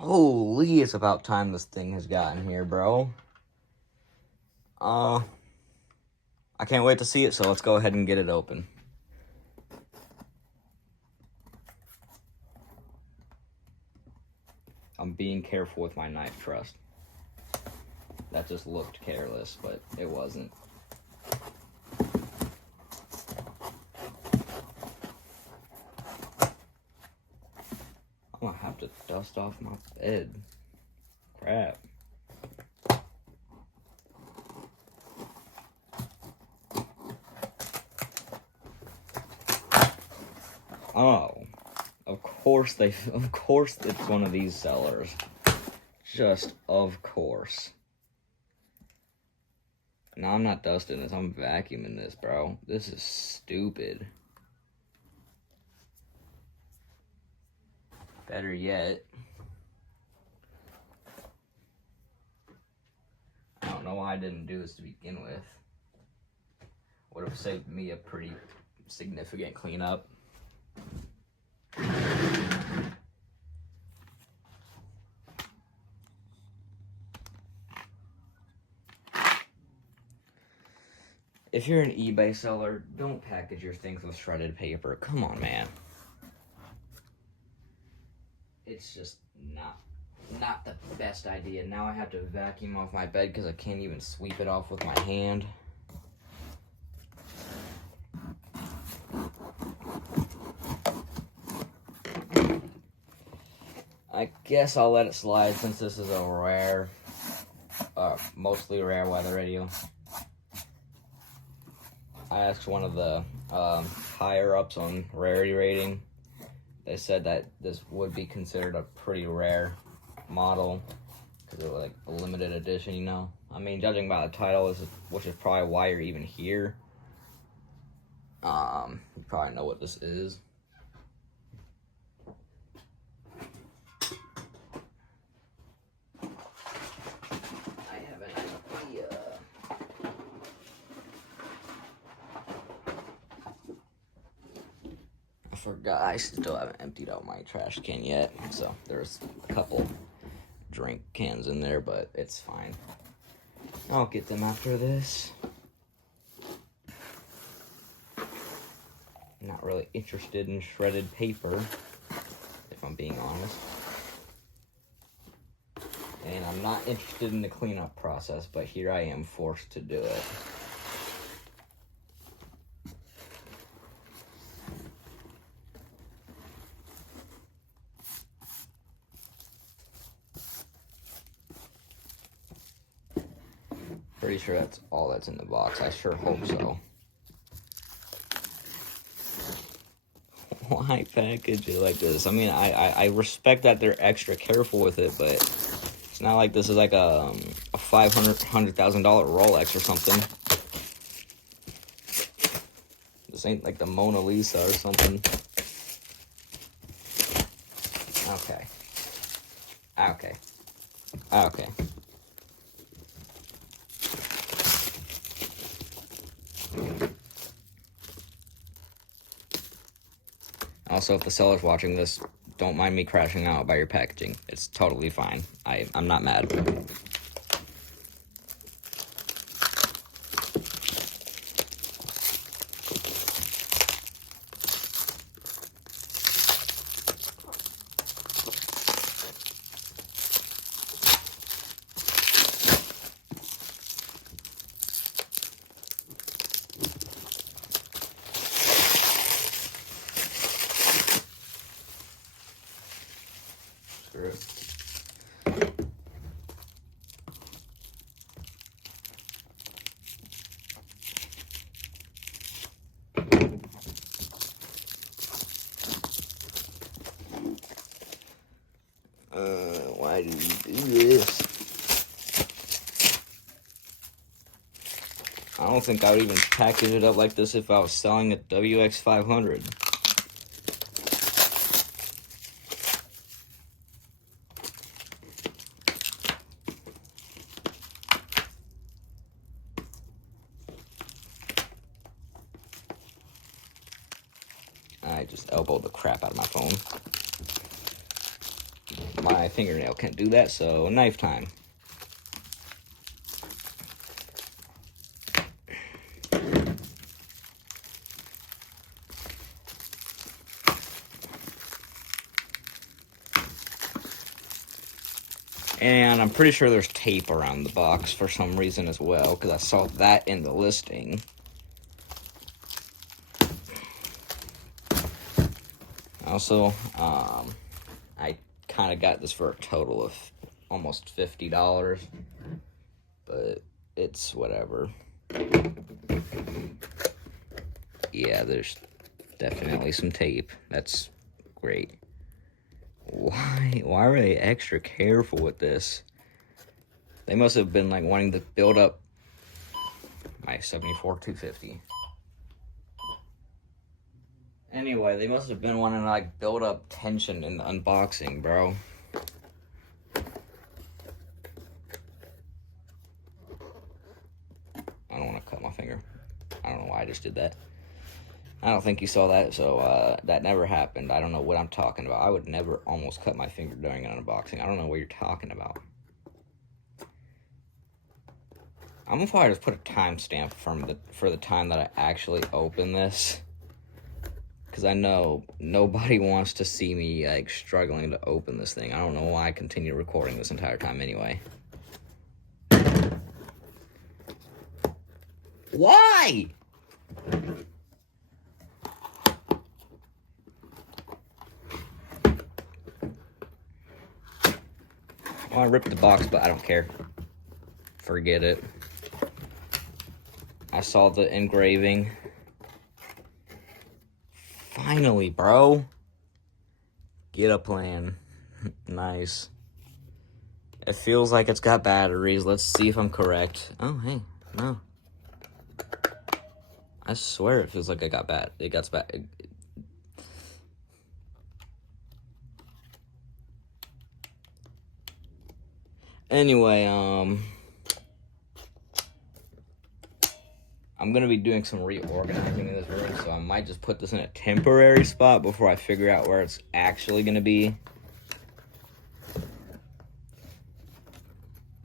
Holy, it's about time this thing has gotten here, bro. I can't wait to see it, so let's go ahead and get it open. I'm being careful with my knife, trust. That just looked careless, but it wasn't. I'm gonna have to dust off my bed. Crap. Oh, of course it's one of these sellers. Just of course. No, I'm not dusting this, I'm vacuuming this, bro. This is stupid. Better yet, I don't know why I didn't do this to begin with. Would have saved me a pretty significant cleanup. If you're an eBay seller, don't package your things with shredded paper. Come on, man. It's just not the best idea. Now I have to vacuum off my bed because I can't even sweep it off with my hand. I guess I'll let it slide since this is a rare, mostly rare weather radio. I asked one of the higher ups on rarity rating. They said that this would be considered a pretty rare model because it was like a limited edition, you know. I mean, judging by the title, which is probably why you're even here. You probably know what this is. I have an idea. I forgot, I still haven't emptied out my trash can yet, so there's a couple drink cans in there, but it's fine. I'll get them after this. I'm not really interested in shredded paper, if I'm being honest. And I'm not interested in the cleanup process, but here I am forced to do it. Pretty sure that's all that's in the box. I sure hope so. Why package it like this? I mean, I respect that they're extra careful with it, but it's not like this is like a $500,000 Rolex or something. This ain't like the Mona Lisa or something. Okay. Okay. Okay. Also, if the seller's watching this, don't mind me crashing out by your packaging. It's totally fine. I'm not mad. Screw it. Why do you do this? I don't think I would even package it up like this if I was selling a WX500. I just elbowed the crap out of my phone. my fingernail can't do that, so knife time. And I'm pretty sure there's tape around the box for some reason as well, because I saw that in the listing. Also, I kind of got this for a total of almost $50, but it's whatever. Yeah, there's definitely some tape. That's great. Why are they extra careful with this? They must have been like wanting to build up my 74 250. Anyway, they must have been wanting to like build up tension in the unboxing, bro. I don't want to cut my finger. I don't know why I just did that. I don't think you saw that, so that never happened. I don't know what I'm talking about. I would never almost cut my finger during an unboxing. I don't know what you're talking about. I'm gonna probably just put a timestamp for the time that I actually open this, because I know nobody wants to see me like struggling to open this thing. I don't know why I continue recording this entire time anyway. Why? Well, I ripped the box, but I don't care. Forget it. I saw the engraving. Finally, bro. Get a plan. Nice. It feels like it's got batteries. Let's see if I'm correct. Oh, hey, no. I swear it feels like it got bad. It got bad. Anyway, I'm gonna be doing some reorganizing in this room, so I might just put this in a temporary spot before I figure out where it's actually gonna be.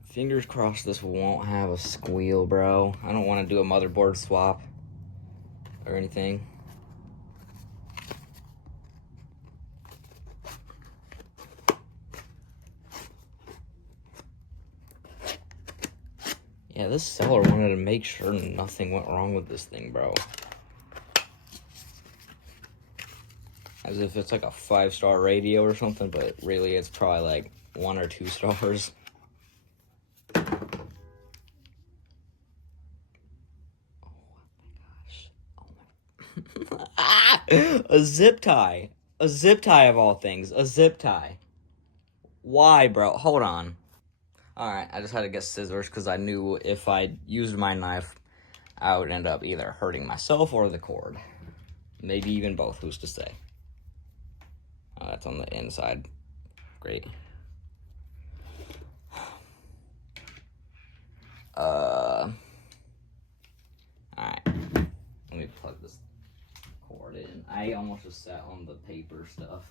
Fingers crossed this won't have a squeal, bro. I don't want to do a motherboard swap or anything. Yeah, this seller wanted to make sure nothing went wrong with this thing, bro. As if it's like a 5-star radio or something, but really it's probably like 1 or 2 stars. Oh my gosh. Ah! A zip tie. A zip tie of all things. A zip tie. Why, bro? Hold on. Alright, I just had to get scissors because I knew if I used my knife, I would end up either hurting myself or the cord. Maybe even both, who's to say? Oh, that's on the inside. Great. Alright. Let me plug this cord in. I almost just sat on the paper stuff.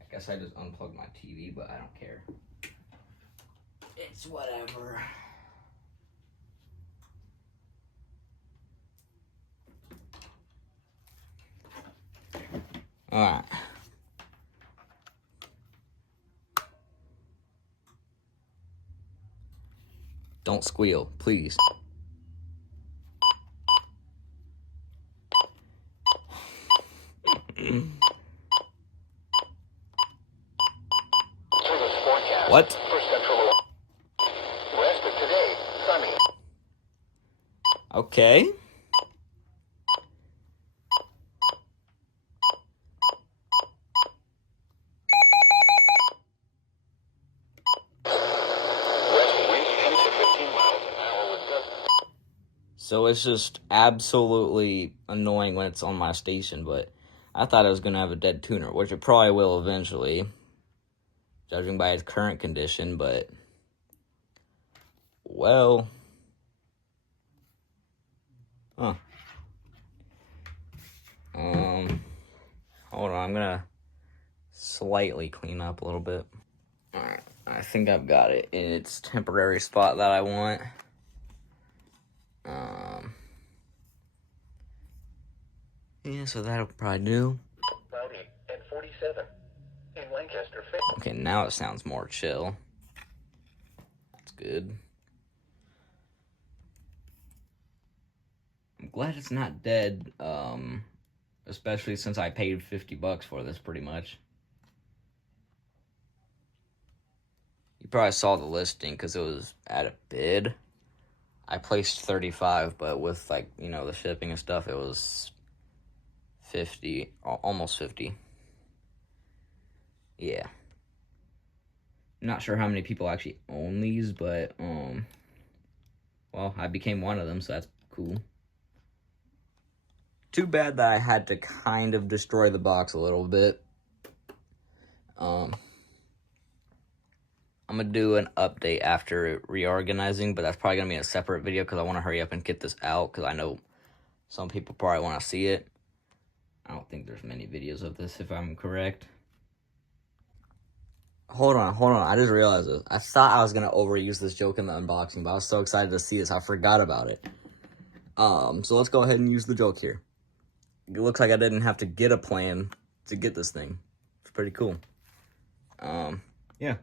I guess I just unplugged my TV, but I don't care. It's whatever. Alright. Don't squeal, please. What? Rest of today, sunny. Okay. West wind 10 to 15 miles an hour with gusts. So it's just absolutely annoying when it's on my station, but I thought it was going to have a dead tuner, which it probably will eventually, judging by its current condition, but well. Huh. Hold on, I'm gonna slightly clean up a little bit. Alright, I think I've got it in its temporary spot that I want. Yeah, so that'll probably do. Cloudy and 47. In Lancaster, Okay, now it sounds more chill. That's good. I'm glad it's not dead, especially since I paid $50 for this pretty much. You probably saw the listing because it was at a bid. I placed 35, but with, like, you know, the shipping and stuff, it was 50, almost 50. Yeah. Not sure how many people actually own these, but, well, I became one of them, so that's cool. Too bad that I had to kind of destroy the box a little bit. I'm gonna do an update after reorganizing, but that's probably gonna be a separate video because I want to hurry up and get this out because I know some people probably want to see it. I don't think there's many videos of this, if I'm correct. Hold on. I just realized this. I thought I was gonna overuse this joke in the unboxing, but I was so excited to see this, I forgot about it. So let's go ahead and use the joke here. It looks like I didn't have to get a plan to get this thing. It's pretty cool. Yeah.